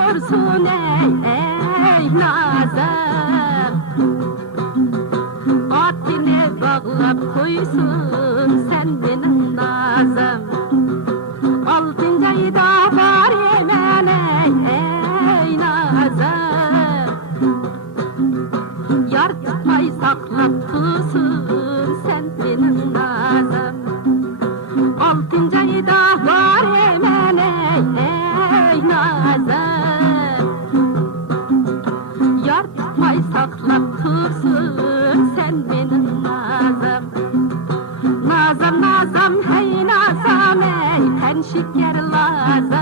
dursun ey nazım. Atine bağlap koysun sen benim nazım. Altıncı ayda var yemen ey nazım. Yar tutmay saklap tutsun sen benim nazım. Altıncı ayda var yemen ey nazım. Yar tutmay saklap tutsun sen benim nazım. Nazım nazım hey nazım ey ten şeker lazım.